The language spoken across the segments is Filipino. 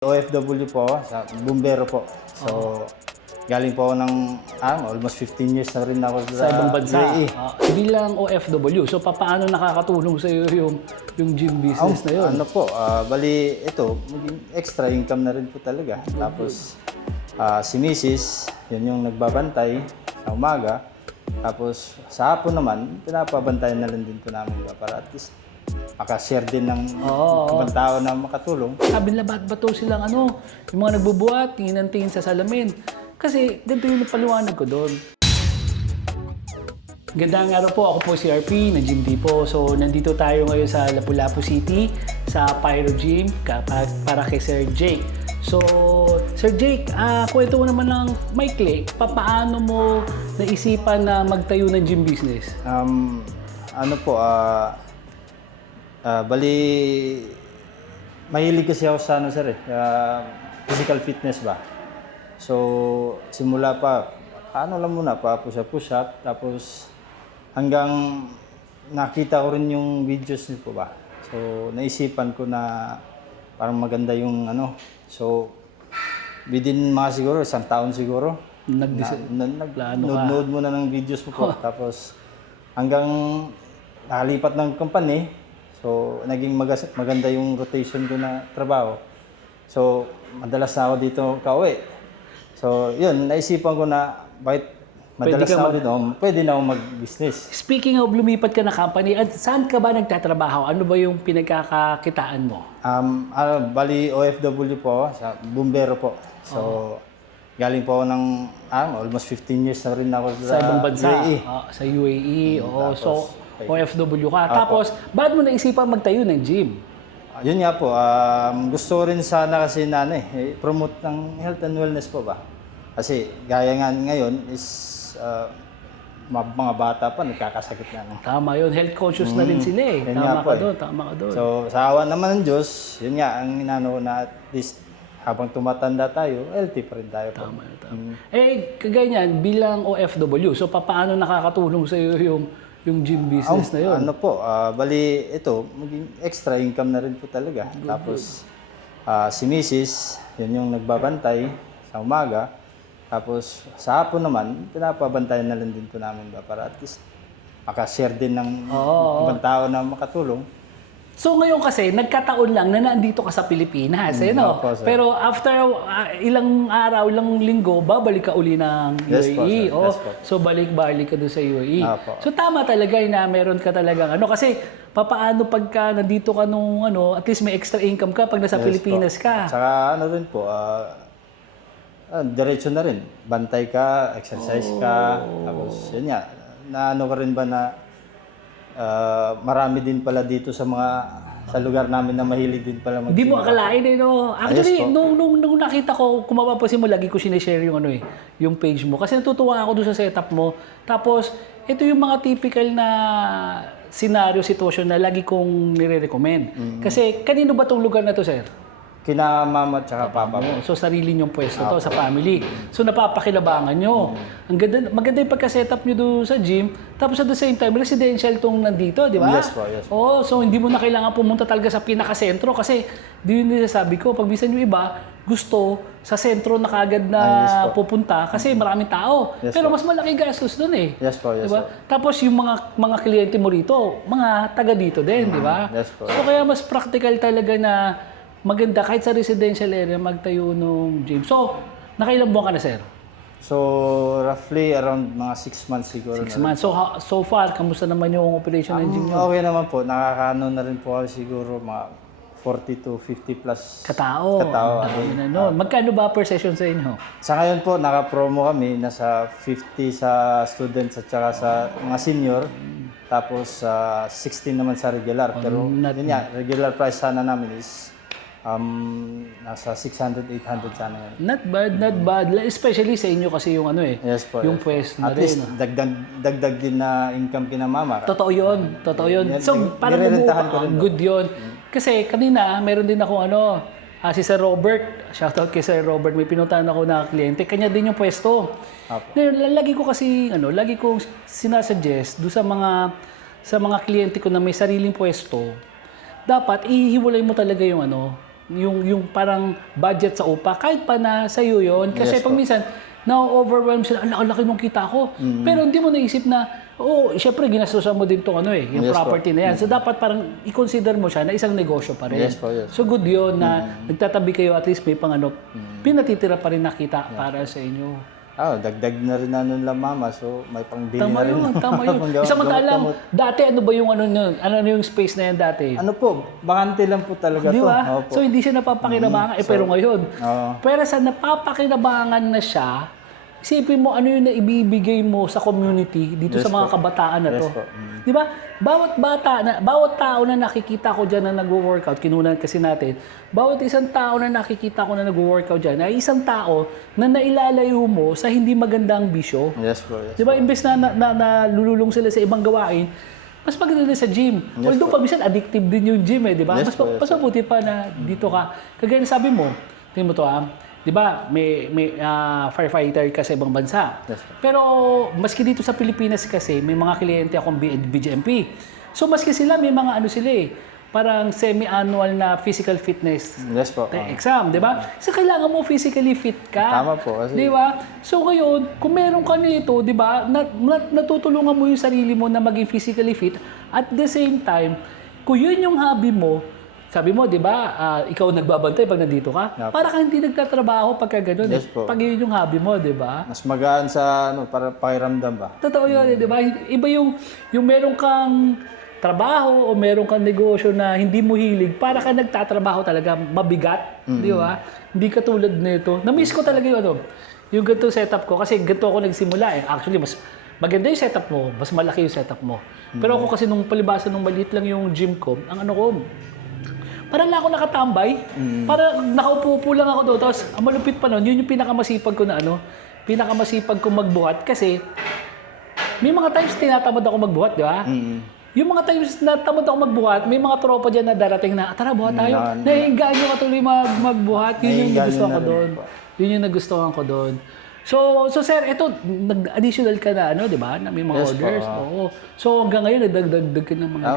OFW po ako, sa bumbero po. So, galing po ako ng almost 15 years na rin ako Sa ibang bansa. UAE. Bilang OFW, so paano nakakatulong sa iyo yung gym business na yun? Ano po, bali ito, maging extra income na rin po talaga. Tapos, si Mrs., yun yung nagbabantay sa umaga. Tapos, sa hapon naman, pinapabantayan na rin din po namin ba para at least makashare din ng ibang tao na makatulong. Sabi nila, ba't silang yung mga nagbubuhat, tingin sa salamin. Kasi ganito yung napaliwanag ko doon. Gandang araw po, ako po si RP, ng Gym Depot. So, nandito tayo ngayon sa Lapu-Lapu City, sa Pyro Gym, para kay Sir Jake. So, Sir Jake, kwento mo naman ng maikli, paano mo naisipan na magtayo ng gym business? Bali, mahilig kasi ako sa sir physical fitness ba. So, simula pa, push up, tapos hanggang nakita ko rin yung videos niyo po ba. So, naisipan ko na parang maganda yung So, within mga siguro, isang taon siguro, nag-nood mo na ng videos mo po. Tapos, hanggang nakalipat ng company, so, naging maganda yung rotation ko na trabaho. So, madalas na ako dito kauwi. So, yun, naisipan ko na bakit madalas na ako dito, pwede na ako mag-business. Speaking of lumipat ka na company, at saan ka ba nagtatrabaho? Ano ba yung pinagkakakitaan mo? Bali, OFW po ako, sa bumbero po. So, galing po ako ng almost 15 years na rin ako Sa ibang bansa? UAE. Sa UAE, oo. Tapos, So, OFW ka. Tapos, ba't mo naisipan magtayo ng gym? Yun nga po, gusto rin sana kasi promote ng health and wellness po ba? Kasi gaya nga ngayon is mga bata pa nagkakasakit na. Tama yun. Health conscious na rin sila eh. Tama ka doon. So, sa awa naman ng Diyos, yun nga, ang inano ko na at least habang tumatanda tayo, healthy pa rin tayo. Tama. Kaganyan, bilang OFW, so paano nakakatulong sa iyo yung gym business na yun? Bali ito, maging extra income na rin po talaga. Tapos, si Mrs., yun yung nagbabantay sa umaga. Tapos, sa hapon naman, pinapabantayan na rin din po namin ba para at least makashare din ng ibang tao na makatulong. So ngayon kasi, nagkataon lang na nandito ka sa Pilipinas, Pero after ilang araw, ilang linggo, babalik ka uli ng UAE. So balik-balik ka doon sa UAE. So tama talaga na meron ka talagang kasi papaano pagka nandito ka nung at least may extra income ka pag nasa Pilipinas ka. Saka rin po, diretso na rin. Bantay ka, exercise ka, tapos yun nga, ka rin ba na marami din pala dito sa lugar namin na mahilig din pala mag-gym. Hindi mo akalain Actually, nung nakita ko, kung mapapansin mo, lagi ko sinishare yung yung page mo. Kasi natutuwa ako doon sa setup mo. Tapos, ito yung mga typical na scenario, sitwasyon na lagi kong nire-recommend. Kasi, kanino ba tong lugar na to, sir? Kina mama at saka papa mo. So, sarili niyong pwesto to sa family. So, napapakilabangan nyo. Maganda yung pagka-setup nyo doon sa gym. Tapos, at the same time, residential tong nandito, di ba? Yes po. So, hindi mo na kailangan pumunta talaga sa pinaka-sentro. Kasi, di yun sabi ko, pag bisan yung iba, gusto sa sentro na kagad na pupunta kasi maraming tao. Pero mas malaki gastos doon eh. Yes po. Diba? Tapos, yung mga kliyente mo rito, mga taga dito din, di ba? Yes po. So, kaya mas practical talaga na maganda kahit sa residential area magtayo ng gym. So, nakailang buwan ka na, sir? So, roughly around mga 6 months siguro. 6 months. So far, kamusta naman yung operation ng gym nyo? Okay naman po. Nakakaano na rin po ako siguro mga 40 to 50 plus katao. Magkano ba per session sa inyo? Sa ngayon po, naka-promo kami. Nasa 50 sa students at saka sa mga senior. Tapos 16 naman sa regular. Pero yun nga, regular price sana namin is nasa 600, 800 sana yan. Not bad. Especially sa inyo kasi yung Yes po. yung pwesto na rin. At least dagdag din na income kina mama. Totoo yun. So, parang good yun. Kasi kanina, meron din ako si Sir Robert. Shoutout kay Sir Robert. May pinuntahan ako na kliyente. Kanya din yung pwesto. Ngayon, lagi ko kasi, lagi ko sinasuggest doon sa mga kliyente ko na may sariling pwesto, dapat ihiwalay mo talaga yung yung parang budget sa upa, kahit pa na sa'yo yun. Kasi Yes pag po. minsan, na-overwhelm sila, ang laki nung kita ko. Pero hindi mo naisip na, syempre ginastosan mo din tong yung Yes po. property na yan. So dapat parang i-consider mo siya na isang negosyo pa rin. Yes po, yes. So good yun na nagtatabi kayo, at least may pang pinatitira pa rin nakita para sa inyo. Dagdag na rin na nun lang mama, so may pangbili Tama na rin. yun, tama yun. Samantalang, dati ano ba yung ano yung space na yan dati? Ano po, bakante lang po talaga Di to. ba? Opo. So hindi siya napapakinabangan. Pero ngayon, Oo. pero sa napapakinabangan na siya, isipin mo ano yung naibibigay mo sa community dito Yes sa mga po. kabataan na to. Yes po. Di ba? Bawat tao na nakikita ko diyan na nagwo-workout, kinunan kasi natin, bawat isang tao na nakikita ko na nagwo-workout diyan ay isang tao na nailalayo mo sa hindi magandang bisyo. Yes po, yes. Di ba? Imbes na lululong sila sa ibang gawain, mas maganda na sa gym. Yes Although pag minsan addictive din yung gym di ba? Yes po, yes Mas mabuti pa na dito ka. Kagaya na sabi mo, tingnan mo to di ba, may firefighter ka sa ibang bansa. Yes po. Pero maski dito sa Pilipinas kasi, may mga kliyente akong BGMP. So maski sila, may mga sila parang semi-annual na physical fitness Yes po. exam, di ba? So kailangan mo physically fit ka. Tama po, kasi- Di ba? So ngayon, kung meron ka nito, di ba, natutulungan mo yung sarili mo na maging physically fit. At the same time, kung yun yung hobby mo, sabi mo, di ba, ikaw nagbabantay pag nandito ka, Yep. para ka hindi nagtatrabaho pagka gano'n. Yes po. Pag yun yung hobby mo, di ba? Mas magaan sa para pakiramdam ba? Totoo yun, di ba? Iba yung meron kang trabaho o meron kang negosyo na hindi mo hilig, para ka nagtatrabaho talaga mabigat, di ba? Hindi katulad nito. Na-miss ko talaga yung ganito setup ko kasi ganito ako nagsimula Actually, mas maganda yung setup mo, mas malaki yung setup mo. Pero ako kasi nung palibasa nung maliit lang yung gym ko, ang parang lang ako nakatambay. Parang nakaupo lang ako doon. Tapos, ang malupit pa nun, yun yung pinakamasipag ko na pinakamasipag ko magbuhat. Kasi, may mga times tinatamad ako magbuhat, di ba? Yung mga times na tamad ako magbuhat, may mga tropa dyan na darating na, tara, buhat tayo. Nahihingaan nyo katuloy magbuhat. Yun yung nagustuhan ko doon. Yun yung nagustuhan ko doon. So sir, ito, nag-additional ka na, di ba? Na may mga Yes, orders. po. Oo. So, hanggang ngayon, nagdagdag ka ng mga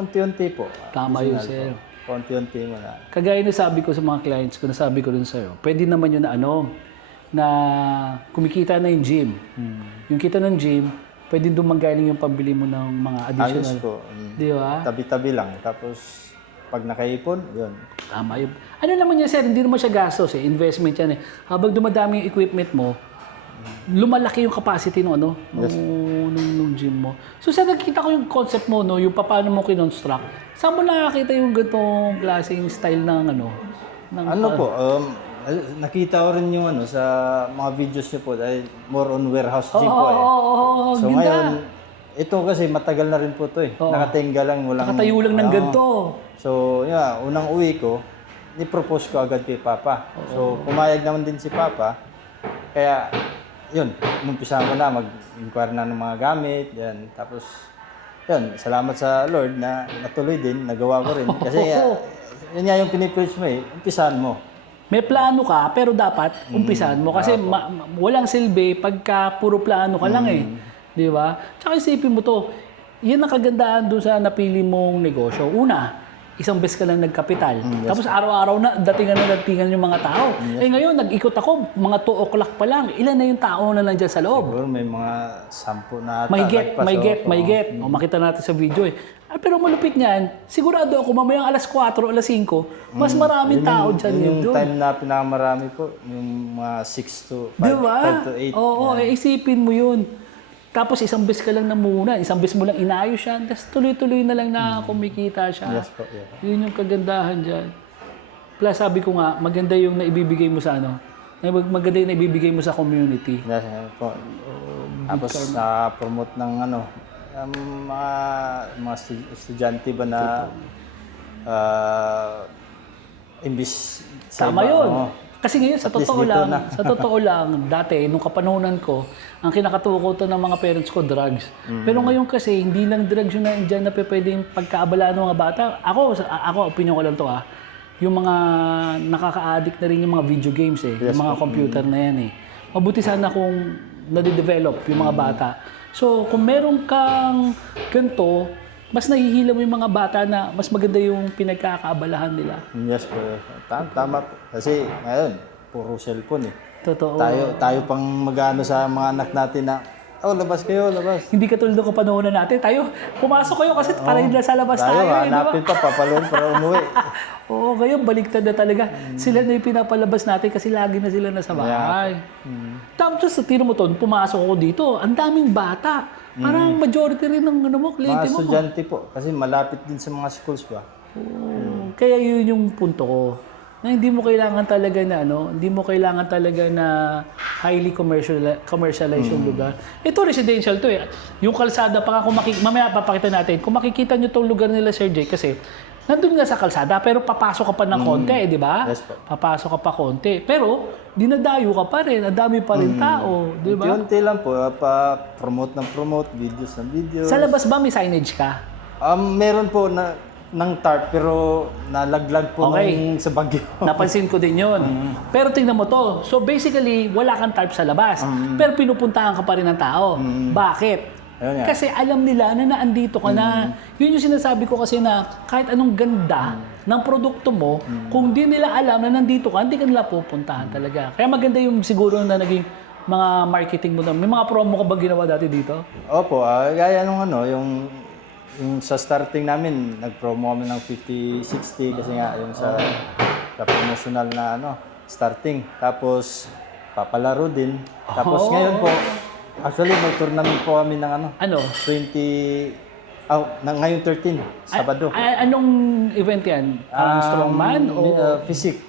Unti-unti po. Tama yun, sir. Unti-unti mo na. Kagaya na sabi ko sa mga clients ko, nasabi ko dun sa'yo, pwede naman yun na kumikita na yung gym. Yung kita ng gym, pwede doon manggaling yung pambili mo ng mga additional. Ayos po. Di ba? Tabi-tabi lang. Tapos, pag nakaipon, yun. Tama yun. Ano naman yan, sir? Hindi naman siya gastos investment yan Habang dumadami yung equipment mo, lumalaki yung capacity nung nung gym mo. So sir, nakita ko yung concept mo, yung paano mo kinonstruct. Saan mo nakakita yung ganitong klaseng style ng nakita ko rin yung sa mga videos niyo po dahil more on warehouse gym po So ganda. ngayon, ito kasi matagal na rin po to Nakatingga lang, Nakatayo lang ng ganito. So, unang uwi ko, ni-propose ko agad kay Papa. So, pumayag naman din si Papa. Kaya, yun, umpisa ko na, mag-inquire na ng mga gamit, yan. Tapos, yun, salamat sa Lord na natuloy din, nagawa ko rin. Kasi, yun nga yung pinipreach mo umpisahan mo. May plano ka, pero dapat umpisahan mo. Kasi walang silbi pagka puro plano ka lang Di ba? Tsaka isipin mo to, yan ang kagandahan doon sa napili mong negosyo. Una, isang beses ka lang nagkapital. Tapos araw-araw na datingan yung mga tao. Ngayon, nag-ikot ako, mga 2 o'clock pa lang. Ilan na yung tao na nandiyan sa loob? Siguro may mga 10 na ata. May get. Makita natin sa video pero malupit niyan, sigurado ako mamayang alas 4 o alas 5, mas maraming tao dyan. Yung time na pinakamarami po, yung mga 6 to 5, diba? 5 to 8. Oo, isipin mo yun. Tapos isang beses ka lang namuna, isang beses mo lang inayos siya, tapos tuloy-tuloy na lang na kumikita siya. Yes po, yeah. Yun yung kagandahan dyan. Plus sabi ko nga, maganda yung naibibigay mo sa maganda yung naibibigay mo sa community. Yes po. Tapos promote ng mga estudyante ba na imbis sa Tama iba, yun. Kasi ngayon, sa At least totoo dito lang, na. dati, nung kapanahonan ko, ang kinakatukotan ng mga parents ko, drugs. Pero ngayon kasi, hindi lang drugs yung nandiyan na pwedeng pagkaabalaan ng mga bata. Ako, opinion ko lang to yung mga nakaka-addict na rin yung mga video games yung mga computer na yan Mabuti sana kung nade-develop yung mga bata. So, kung meron kang ganito, mas nahihila mo yung mga bata na mas maganda yung pinagkakaabalahan nila. Yes po. Tama po. Kasi ngayon, puro cellphone eh. Totoo. Tayo pang magano sa mga anak natin na, oh, labas kayo, labas. Hindi katulad ng kapanahon natin. Tayo, pumasok kayo kasi para na sa labas tayo. Eh, di ba? Hanapin pa, papaloon para umuwi. Oo, ngayon baliktad na talaga. Sila na yung pinapalabas natin kasi lagi na sila nasa bahay. Tapos tingnan mo to, pumasok ako dito, ang daming bata. Parang majority rin ng Mga kliyente mo. estudyante po, kasi malapit din sa mga schools ba? Kaya yun yung punto ko. Na hindi mo kailangan talaga na hindi mo kailangan talaga na highly commercialized yung lugar. Ito residential to eh. Yung kalsada pa kung mamaya papakita natin. Kung makikita nyo tong lugar nila Sir Jay kasi nandun nga sa kalsada pero papasok ka pa ng konti, di ba? Yes po. Papasok ka pa konti. Pero dinadayo ka pa rin, ang dami pa rin tao, di ba? Unti lang po, pa-promote ng promote, videos ng videos. Sa labas ba may signage ka? Meron po ng tarp pero nalaglag po Okay. nung sa bagyo. Napansin ko din yun. Pero tingnan mo to. So basically, wala kang tarp sa labas. Pero pinupuntahan ka pa rin ng tao. Bakit? Ayun nga. Kasi alam nila na naandito ka na. Yun yung sinasabi ko kasi na kahit anong ganda ng produkto mo, kung di nila alam na nandito ka, hindi ka nila pupuntahan talaga. Kaya maganda yung siguro na naging mga marketing mo. May mga promo ka ba ginawa dati dito? Opo, gaya nung yung sa starting namin, nag-promo kami ng 50-60 kasi nga yung sa promotional na starting. Tapos papalaro din. Tapos ngayon po, actually mag-tournament po kami ng 20 ngayon 13, Sabado. Anong event yan? Strongman? Physique.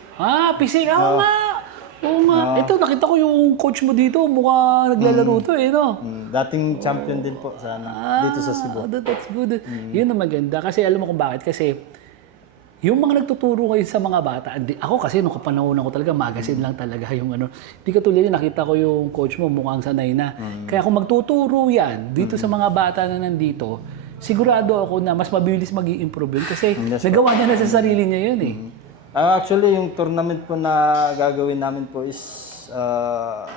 Pisik. Oo nga. Oo nga. Ito, nakita ko yung coach mo dito. Mukha naglalaro to eh, no? Dating champion din po sa dito sa Cebu. That's good. Yun ang maganda. Kasi alam mo kung bakit. Kasi yung mga nagtuturo kayo sa mga bata, ako kasi nung kapanahon ko talaga, magazine lang talaga yung Hindi katulad yun, nakita ko yung coach mo, mukhang sanay na. Kaya kung magtuturo yan dito sa mga bata na nandito, sigurado ako na mas mabilis mag-i-improve yun kasi nagawa niya na sa sarili niya yun eh. Actually, yung tournament po na gagawin namin po is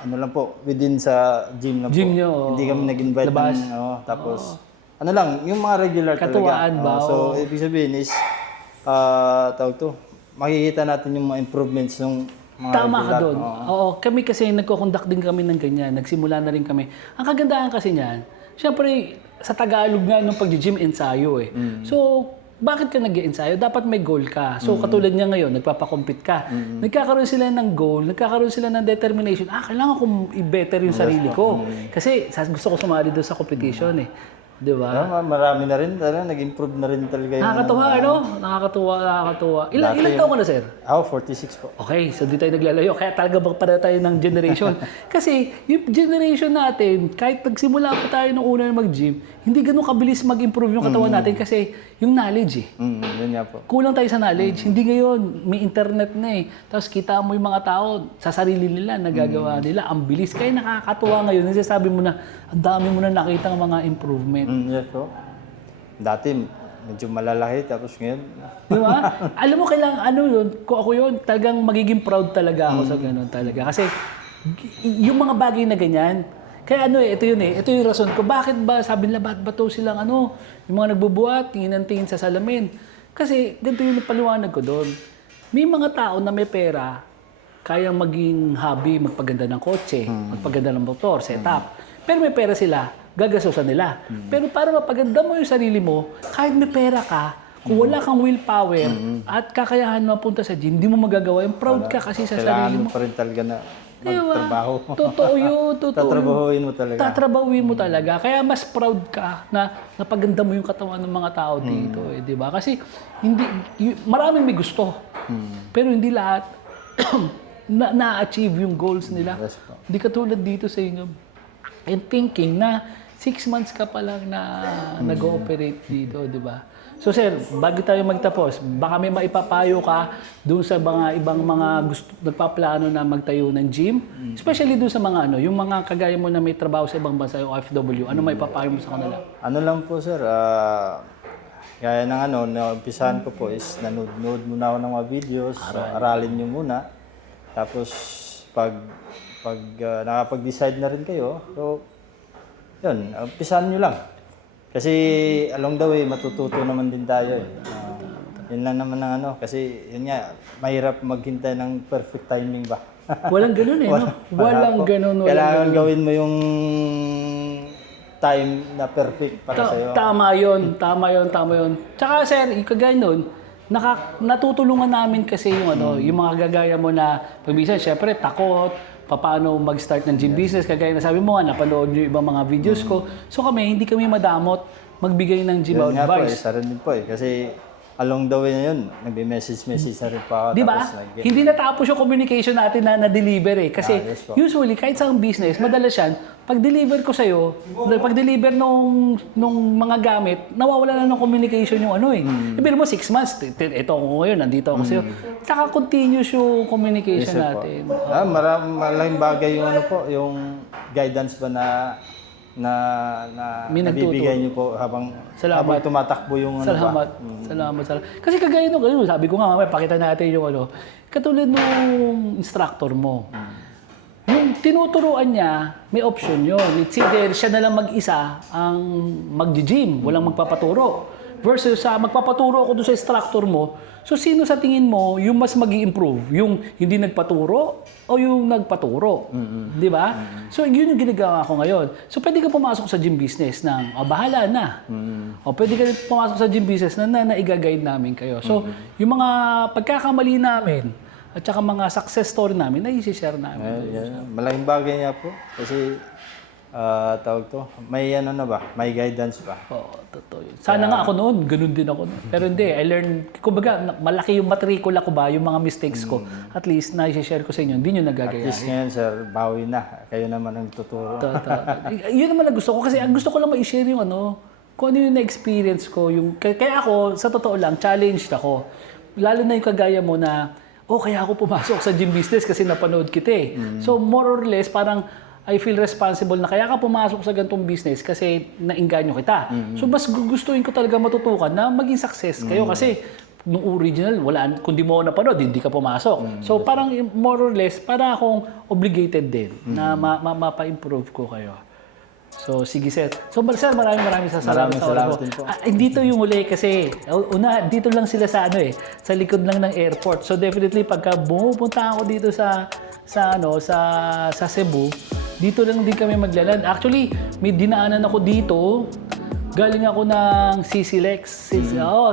lang po, within sa gym lang Gym po. nyo, Hindi kami nag-invite labas. tapos yung mga regular Katuwaan talaga. ba? So, ibig sabihin is, makikita natin yung mga improvements ng mga Tama regular. ka doon. Oo, kami kasi nagko-conduct din kami ng ganyan. Nagsimula na rin kami. Ang kagandahan kasi niyan, syempre sa Tagalog nga nung pag-gym ensayo eh. So, bakit ka nag-ensayo? Dapat may goal ka. So, katulad niya ngayon, nagpapakompete ka. Nagkakaroon sila ng goal, nagkakaroon sila ng determination. Kailangan kong i-better yung sarili ko. Kasi gusto ko sumali doon sa competition eh. Di ba? Marami na rin, nag-improve na rin talaga yung... Nakakatuwa, Nakakatuwa. Ilang taon ka na, sir? Ako, 46 po. Okay, so di tayo naglalayo. Kaya talaga magpada tayo ng generation. Kasi yung generation natin, kahit nagsimula pa tayo nung una na mag-gym, hindi ganun kabilis mag-improve yung katawan natin kasi yung knowledge eh. Yun nga po. Kulang tayo sa knowledge. Hindi ngayon, may internet na eh. Tapos kita mo yung mga tao sa sarili nila, nagagawa nila. Ang bilis. Kaya nakakatuwa ngayon. Nasasabi mo na, ang dami mo na nakita ng mga improvement. Yes po. Dati, medyo malalaki. Tapos ngayon, Di ba? Alam mo, kailangan yun, kung ako yun, talagang magiging proud talaga ako sa ganun talaga. Kasi yung mga bagay na ganyan, kaya ito yun eh. Ito yung rason ko. Bakit ba, sabi nila, bakit ba to silang yung mga nagbubuhat, tingin ng tingin sa salamin. Kasi ganito yung paliwanag ko doon. May mga tao na may pera, kayang maging hobby, magpaganda ng kotse, magpaganda ng motor, setup. Pero may pera sila, gagastusan nila. Pero para mapaganda mo yung sarili mo, kahit may pera ka, kung wala kang willpower at kakayahan mapunta sa gym, hindi mo magagawa. Yung proud ka kasi sa sarili mo. kailangan mo pa rin talaga na Diba? magtrabaho. Totoo yun. Tatrabahuin mo talaga. Tatrabahuin mo talaga. Kaya mas proud ka na napaganda mo yung katawan ng mga tao dito. Di ba? Kasi maraming may gusto. Pero hindi lahat na-achieve yung goals nila. Yes po. Hindi katulad dito sa inyo. I'm thinking na 6 months ka pa lang na nag-ooperate dito, di ba? So sir, bago tayo magtapos, baka may maipapayo ka doon sa mga ibang mga nagpaplano na magtayo ng gym, especially doon sa mga yung mga kagaya mo na may trabaho sa ibang bansa, yung OFW, ano maipapayo mo sa kanila? Ano lang po sir, gaya ng naumpisahan ko po is nanood muna ako ng mga videos, so, aralin nyo muna. Tapos pag nakapag-decide na rin kayo, so yun, umpisahan nyo lang. Kasi along the way, matututo naman din tayo eh. Yun lang naman ang ano, kasi yun nga, mahirap maghintay ng perfect timing ba? Walang ganun eh, no? Walang ganun. Kailangan gawin mo yung time na perfect para sa'yo. Tama yun. Tsaka sir, kagaya nun, natutulungan namin kasi yung ano, yung mga gagaya mo na pagbisan, syempre takot, paano mag-start ng gym business, kagaya na sabi mo nga, napanood nyo yung ibang mga videos ko. So kami, hindi kami madamot magbigay ng gym Yun nga po, advice. isa rin din po eh. Kasi along the way na yun, nagbe-message na rin pa ako. Di ba? Tapos Hindi natapos yung communication natin na na-deliver eh. Kasi yes po. usually, kahit sa business, madalas yan, pag-deliver ko sa'yo, pag-deliver nung mga gamit, nawawala na ng communication yung ano eh. Ibig mo, 6 months, ito ako ngayon, nandito ako sa'yo. Saka continuous yung communication natin. Malaking bagay yung ano po, yung guidance ba na nabibigay niyo po habang tumatakbo yung ano Salamat. ba. Salamat. Kasi kagaya nung ganun, sabi ko nga mamaya, pakita natin yung ano, katulad nung instructor mo. Yung tinuturuan niya, may option yun. It's either siya na lang mag-isa ang mag-gym, walang magpapaturo. Versus magpapaturo ako doon sa instructor mo, so sino sa tingin mo yung mas mag-i-improve? Yung hindi nagpaturo o yung nagpaturo? Di ba? So yun yung ginagawa ko ngayon. So pwede ka pumasok sa gym business ng, bahala na. O pwede ka pumasok sa gym business na i-guide namin kayo. So yung mga pagkakamali namin, at saka mga success story namin, na-i-share namin. Malaking bagay niya po. Kasi, tawag to, may ano na ba? May guidance ba? Oo, totoo yun. Sana nga ako noon, ganun din ako noon. Pero hindi, I learned, kumbaga, malaki yung matrikula ko ba, yung mga mistakes ko. At least, na-share ko sa inyo, hindi nyo At nagagayahin. least ngayon, sir, bawi na. Kayo naman ang tuturo. Yun naman ang gusto ko. Kasi ang gusto ko lang ma-share yung ano, kung ano yung na-experience ko. Kaya ako, sa totoo lang, challenged ako. Lalo na yung kagaya mo na, kaya ako pumasok sa gym business kasi napanood kita eh. So more or less, parang I feel responsible na kaya ka pumasok sa ganitong business kasi nainganyo kita. So mas gustuin ko talaga matutukan na maging success kayo kasi nung original, kung di mo napanood, hindi ka pumasok. So parang more or less, para akong obligated din na mapa-improve ko kayo. So, sige sir. So, sir, maraming salamat sa oras mo. din po. Dito yung huli kasi, dito lang sila sa sa likod lang ng airport. So, definitely, pagka bumupunta ako dito sa Cebu, dito lang din kami maglaland. Actually, may dinaanan ako dito. Galing ako ng CCLEX.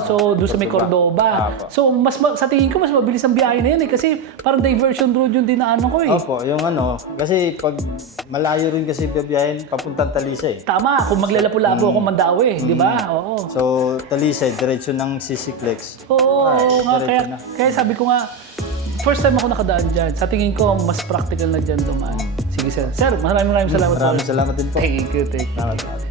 So doon sa may Cordoba. So sa tingin ko mas mabilis ang biyahe na yan eh kasi parang diversion road yung dinaanan ko eh. Opo, yung ano, kasi pag malayo rin kasi biyahin papuntang Talisay. Tama, kung maglalapu-lapu ako Mandawi, di ba? Oo. So Talisay, diretso ng CCLEX. Oo, kaya sabi ko nga, first time ako nakadaan dyan. Sa tingin ko, mas practical na dyan dumaan. Sige sir. Sir, maraming salamat. Maraming salamat din po. Thank you. Salamat.